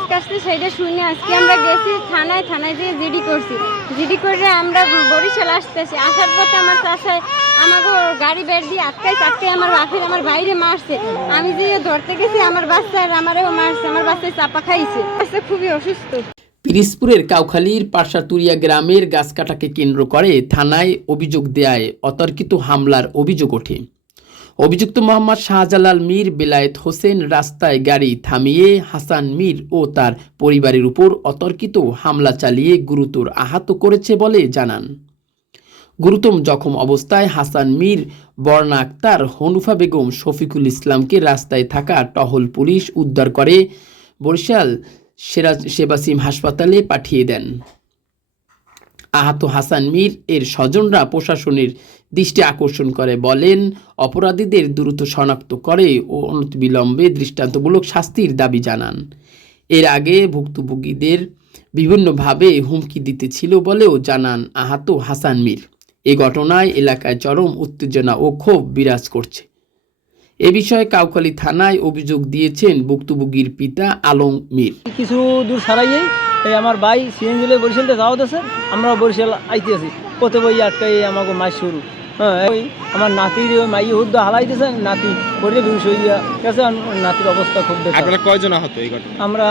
আজকে আসছে সেটা শুনে আজকে আমরা গেছি থানায় যেয়ে জিডি করছি। জিডি করে আমরা বরিশাল আসতেছি। আসার পথে আমার চাষায় আমাকে গাড়ি বের দিয়ে আটকাই আমার বাপের আমার বাইরে মারছে। আমি যে ধরতে গেছি আমার বাচ্চার আমারও মারছে, আমার বাচ্চায় চাপা খাইছে। বাচ্চা খুবই অসুস্থ। পিরিজপুরের কাউখালীর পাশাতুরিয়া গ্রামের গাছ কাটাকে কেন্দ্র করে থানায় অভিযোগ দেয়ায় অতর্কিত হামলার অভিযোগ ওঠে। অভিযুক্ত মোহাম্মদ শাহজালাল মীর বেলায়েত হোসেন রাস্তায় গাড়ি থামিয়ে হাসান মীর ও তার পরিবারের উপর অতর্কিত হামলা চালিয়ে গুরুতর আহত করেছে বলে জানান। গুরুতর জখম অবস্থায় হাসান মীর, বর্ণা আক্তার, হনুফা বেগম, শফিকুল ইসলামকে রাস্তায় থাকা টহল পুলিশ উদ্ধার করে বরিশাল সেবাসিম হাসপাতালে পাঠিয়ে দেন। আহত হাসান মীর এর স্বজনরা প্রশাসনের দৃষ্টি আকর্ষণ করে বলেন, অপরাধীদের দ্রুত শনাক্ত করে ও অনতিবিলম্বে দৃষ্টান্তমূলক শাস্তির দাবি জানান। এর আগে ভুক্তভোগীদের বিভিন্নভাবে হুমকি দিতেছিল বলেও জানান আহত হাসান মীর। এ ঘটনায় এলাকায় চরম উত্তেজনা ও ক্ষোভ বিরাজ করছে। এ বিষয়ে কাউখালী থানায় অভিযোগ দিয়েছেন ভুক্তভোগীর পিতা আলম মীর। কিছু দূর ছাড়াইয়েই এই আমার ভাই সিএনজিলে বরিশালতে যাওয়া আছে, আমরা বরিশাল আইতে আছি, পথে বই আটকাই আমাকে মাছ শুরু। হ্যাঁ, ওই আমার নাতির ওই মাই হুদ্দ হালাইতেছে, নাতি পরে বিষয় গেছে, নাতির অবস্থা খুব। আপনারা কয়জন আহত এই ঘটনা? আমরা